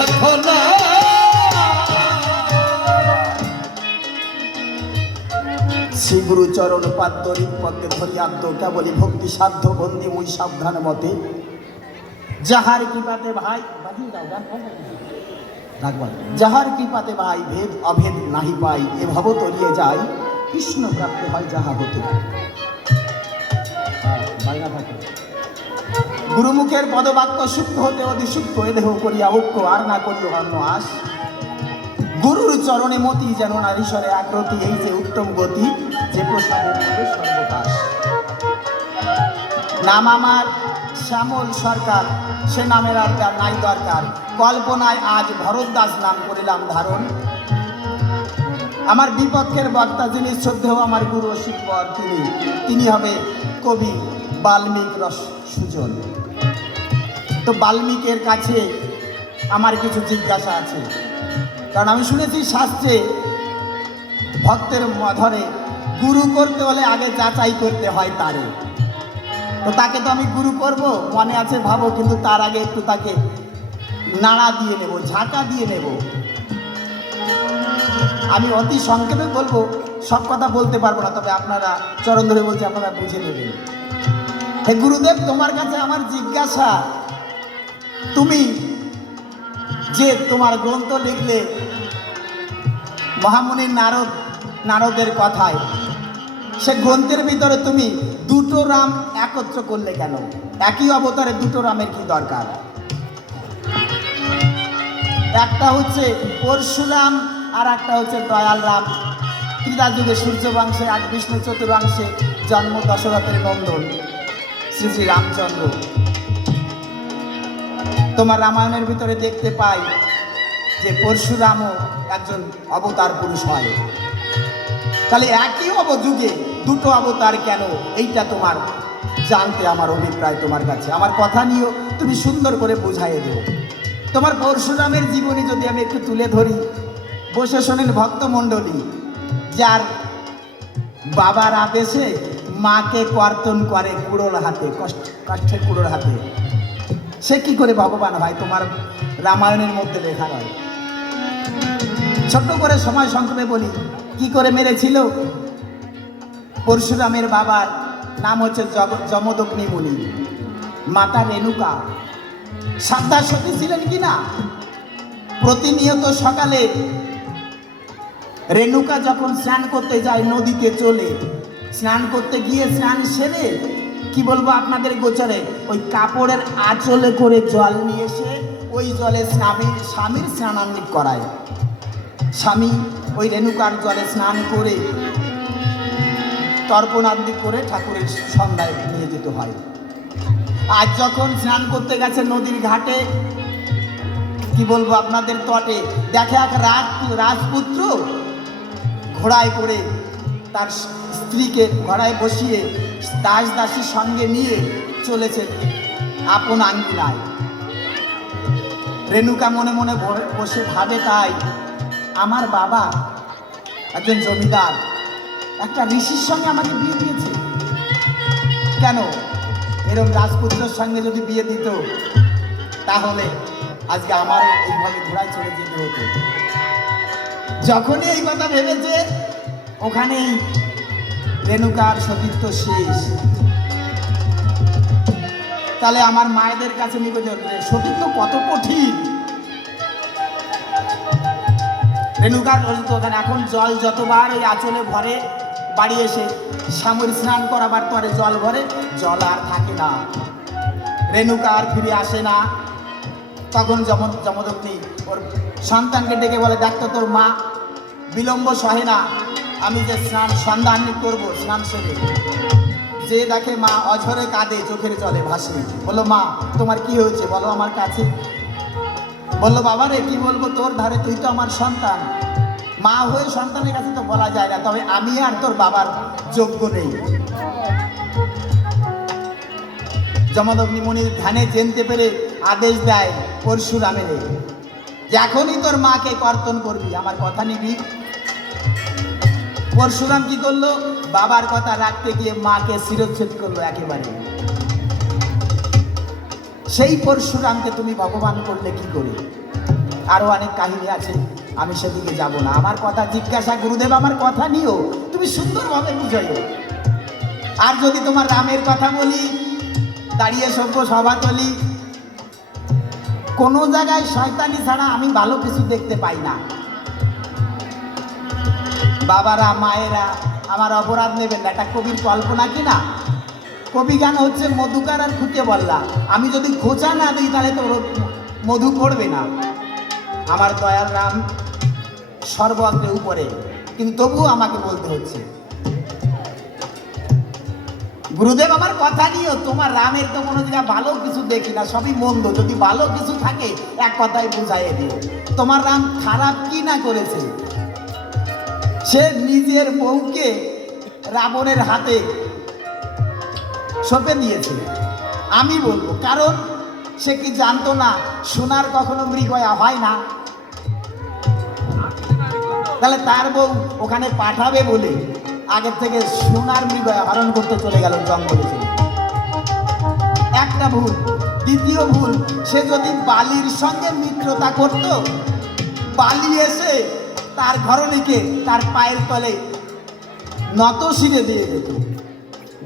দেখো না শ্রী গুরু চরণ পাদ্যরী পদ্মে ধরিয়ান্ত কেবলি ভক্তি সাধ্য বন্দি মুই সাবধান মতে যাহার কৃপাতে ভাই। যাহার কৃপাতে ভাই ভেদ অভেদ নাহি পাই এ ভব তরিয়ে যায় কৃষ্ণ প্রাপ্ত হয় যাহা হতে হ্যাঁ, বাইনা থাকে। গুরুমুখের পদবাক্য সূক্ষ্ম হতে অতি সূক্ষ্ম দেহ করিয়া ঐক্য আর না করিও অন্য আস। গুরুর চরণে মতি যেন নারীশ্বরে আগ্রতি এই যে উত্তম গতি যে প্রসাদে নাম আমার শ্যামল সরকার, সে নামের আর তার নাই দরকার। কল্পনায় আজ ভরদ্দাস নাম করিলাম ধারণ। আমার বিপক্ষের বক্তা যিনি, শ্রদ্ধেয় আমার গুরু ও তিনি তিনি হবে কবি বাল্মীক রস সুজন। তো বাল্মীকের কাছে আমার কিছু জিজ্ঞাসা আছে। কারণ আমি শুনেছি শাস্ত্রে ভক্তের ধরে গুরু করতে হলে আগে যাচাই করতে হয় তারে। তো তাকে তো আমি গুরু করব, মনে আছে ভাবো, কিন্তু তার আগে একটু তাকে নাড়া দিয়ে নেব ঝাঁকা দিয়ে নেব। আমি অতি সংক্ষেপে বলব, সব কথা বলতে পারব না, তবে আপনারা চরণ ধরে বলছি, আপনারা বুঝে নেবেন। হে গুরুদেব, তোমার কাছে আমার জিজ্ঞাসা তুমি যে তোমার গ্রন্থ লিখলে, মহামুনির নারদ, নারদের কথায়, সে গ্রন্থের ভিতরে তুমি দুটো রাম একত্র করলে কেন? একই অবতারে দুটো রামের কি দরকার? একটা হচ্ছে পরশুরাম আর একটা হচ্ছে দয়াল রাম। ত্রিদা যুগে সূর্য বংশে এক বিষ্ণু চতুর্বাংশে জন্ম দশরথের নন্দন শ্রী শ্রী রামচন্দ্র। তোমার রামায়ণের ভিতরে দেখতে পাই যে পরশুরামও একজন অবতার পুরুষ হয়। তাহলে একই অবযুগে দুটো অবতার কেন? এইটা তোমার জানতে আমার অভিপ্রায় তোমার কাছে। আমার কথা নিয়েও তুমি সুন্দর করে বুঝাইয়ে দেবো। তোমার পরশুরামের জীবনী যদি আমি একটু তুলে ধরি, বসে শোনেন ভক্তমণ্ডলী, যার বাবার আদেশে মাকে কর্তন করে কুড়োল হাতে কষ্ট কষ্টের কুড়োর হাতে। সে কি করে ভগবান হয়? তোমার রামায়ণের মধ্যে লেখা রয়। ছোট্ট করে সময় সংক্ষেপে বলি, কি করে মেরেছিল? পরশুরামের বাবার নাম হচ্ছে যমদগ্নি মুনি। মাতা রেণুকা। সাদ্দা সতী ছিলেন কি না? প্রতিনিয়ত সকালে রেণুকা যখন স্নান করতে যায় নদীতে চলে, স্নান করতে গিয়ে স্নান সেরে কি বলব আপনাদের গোচরে? ওই কাপড়ের আঁচলে করে জল নিয়ে এসে ওই জলে স্বামীর স্বামীর স্নানান্বিত করায়। স্বামী ওই রেণুকার জলে স্নান করে তর্পণাদি করে ঠাকুরের সন্ধ্যায় নিয়ে যেতে হয়। আজ যখন স্নান করতে গেছে নদীর ঘাটে, কি বলব আপনাদের তটে, দেখে এক রাজ, রাজপুত্র ঘোড়ায় করে তার স্ত্রীকে ঘোড়ায় বসিয়ে দাস দাসীর সঙ্গে নিয়ে চলেছে আপন আঙ্গিনায়। রেণুকা মনে মনে বসে ভাবে তাই, আমার বাবা একজন জমিদার, একটা ঋষির সঙ্গে আমাকে বিয়ে দিয়েছে। কেন? এরকম রাজপুত্রের সঙ্গে যদি বিয়ে দিত, তাহলে আজকে আমারও এইভাবে ঘোড়ায় চলে যেতে হতো। যখনই এই কথা ভেবেছে, ওখানেই রেণুকার সতীর্থ শেষ। তাহলে আমার মায়েদের কাছে নিবেদন সতীত্ব কত কঠিন। রেণুকার ওখানে এখন জল যতবার এই আঁচলে ভরে, বাড়ি এসে সামর স্নান করাবার পরে জল ভরে, জল আর থাকে না। রেণুকা আর ফিরে আসে না। তখন যেমন যমদগ্নি ওর সন্তানকে ডেকে বলে, দেখ তোর মা, বিলম্ব সহে না। আমি যে স্নান সন্ধান করব স্নান সেরে। যে দেখে মা অঝরে কাঁদে, চোখের জলে ভাসে। বলল, মা, তোমার কি হয়েছে? বলো আমার কাছে। বলল, বাবা রে, কি বলব তোর ধারে? তুই তো আমার সন্তান। মা হয়ে সন্তানের কাছে তো বলা যায় না, তবে আমি আর তোর বাবার যোগ্য নেই। যমদগ্নি মুনির ধ্যানে জেনতে পেরে আদেশ দেয় পরশুরামের। যে এখনই তোর মাকে কর্তন করবি, আমার কথা নিবি। পরশুরাম কি করল? বাবার কথা রাখতে গিয়ে মাকে শিরচ্ছেদ করল একেবারে। সেই পরশুরামকে তুমি ভগবান করলে কি করে? আরও অনেক কাহিনী আছে, আমি সেদিকে যাব না। আমার কথা জিজ্ঞাসা, গুরুদেব আমার কথা নিও, তুমি সুন্দরভাবে বুঝাইও। আর যদি তোমার রামের কথা বলি, দাঁড়িয়ে সভ্য সভা তলি, কোনো জায়গায় শয়তানি ছাড়া আমি ভালো কিছু দেখতে পাই না। বাবারা, মায়েরা, আমার অপরাধ নেবেন না। এটা কবির কল্পনা কি না? কবি গান হচ্ছে মধুকার আর খুঁটে বললা। আমি যদি খোঁচা না দিই, তাহলে তো মধু পড়বে না। আমার দয়াল রাম সর্বত্র উপরে, কিন্তু তবুও আমাকে বলতে হচ্ছে। গুরুদেব, আমার কথা নিও তোমার রামের তো কোনো জায়গায় ভালো কিছু দেখি না, সবই মন্দ। যদি ভালো কিছু থাকে, এক কথায় বুঝাইয়ে দিও। তোমার রাম খারাপ কি না করেছে? সে নিজের বউকে রাবণের হাতে সঁপে দিয়েছে। আমি বলব, কারণ সে কি জানতো না সোনার কখনো মৃগয়া হয় না? তাহলে তার বউ ওখানে পাঠাবে বলে আগের থেকে সোনার মৃগয়া হরণ করতে চলে গেল জঙ্গলে একটা ভুল, দ্বিতীয় ভুল, সে যদি বালির সঙ্গে মিত্রতা করত, বালি এসে তার ঘরণীকে তার পায়ের তলে নত শিরে দিয়ে যেত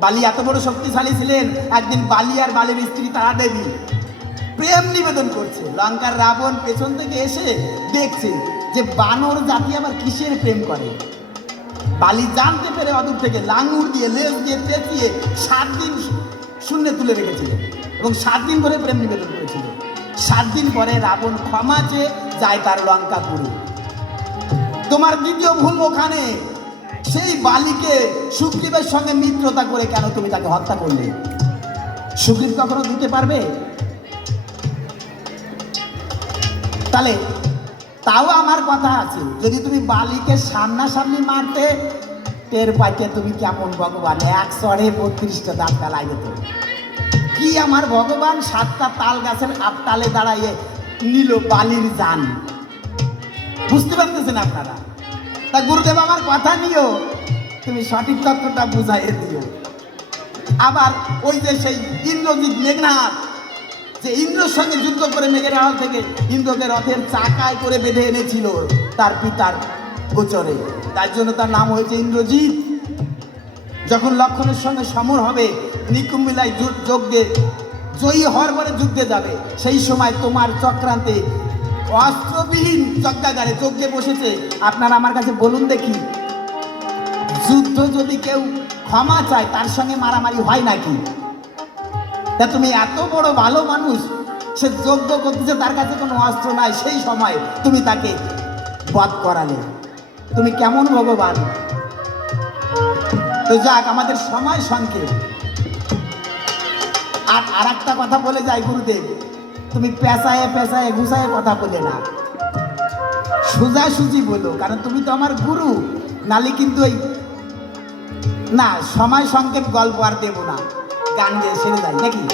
বালি এত বড় শক্তিশালী ছিলেন, একদিন বালি আর বালির স্ত্রী তারা দেবী। প্রেম নিবেদন করছে। লঙ্কার রাবণ পেছন থেকে এসে দেখছে যে বানর জাতি আবার কিসের প্রেম করে। বালি জানতে পেরে অদূর থেকে লাঙুর দিয়ে, লেজ দিয়ে পেঁচিয়ে সাত দিন শূন্যে তুলে রেখেছিল এবং সাত দিন ধরে প্রেম নিবেদন করেছিল। সাত দিন পরে রাবণ ক্ষমা চেয়ে যায় তার লঙ্কা লঙ্কাপুরে। তোমার দ্বিতীয় ভুল ওখানে। সেই বালিকে সুগ্রীবের সঙ্গে মিত্রতা করে কেন তুমি তাকে হত্যা করলে? সুগ্রীব কখনো দিতে পারবে? তাহলে তাও আমার কথা আছে। যদি তুমি বালিকে সামনাসামনি মারতে, টের পাইতে তুমি কেমন ভগবান? এক সরে বত্রিশটা দাঁতটা লাগে তো। কি আমার ভগবান? সাতটা তাল গাছের আপতালে দাঁড়াইয়ে নিল বালির জান। বুঝতে পারতেছেন আপনারা? তা গুরুদেব, আমার কথা নিও। তুমি সঠিক তত্ত্বটা বুঝাইয়ে দিও। আবার ওই যে সেই ইন্দ্রজিৎ মেঘনাথ, যে ইন্দ্রর সঙ্গে যুদ্ধ করে মেঘের আড়াল থেকে ইন্দ্রকে রথের চাকায় করে বেঁধে এনেছিল তার পিতার গোচরে। তার জন্য তার নাম হয়েছে ইন্দ্রজিৎ। যখন লক্ষণের সঙ্গে সমর হবে নিকুম্বিলায় যজ্ঞে জয়ী হওয়ার পরে যুদ্ধে যাবে। সেই সময় তোমার চক্রান্তে অস্ত্রবিহীন যজ্ঞাগারে যজ্ঞে বসেছে। আপনারা আমার কাছে বলুন দেখি। যুদ্ধ যদি কেউ ক্ষমা চায়, তার সঙ্গে মারামারি হয় নাকি? তা তুমি এত বড় ভালো মানুষ, সে যজ্ঞ করতেছে, তার কাছে কোনো অস্ত্র নাই, সেই সময় তুমি তাকে বধ করালে। তুমি কেমন ভগবান? তো যাক, আমাদের সময় সংক্ষেপ। আর আর একটা কথা বলে যাই, গুরুদেব। তুমি পেশায় পেশায় ঘুষায় কথা বলে না। সোজাসুজি বলো, কারণ তুমি তো আমার গুরু। নালে কিন্তু ওই না, সময় সংক্ষেপ গল্প আর দেবো না। গান দিয়ে সেরে যায় নাকি?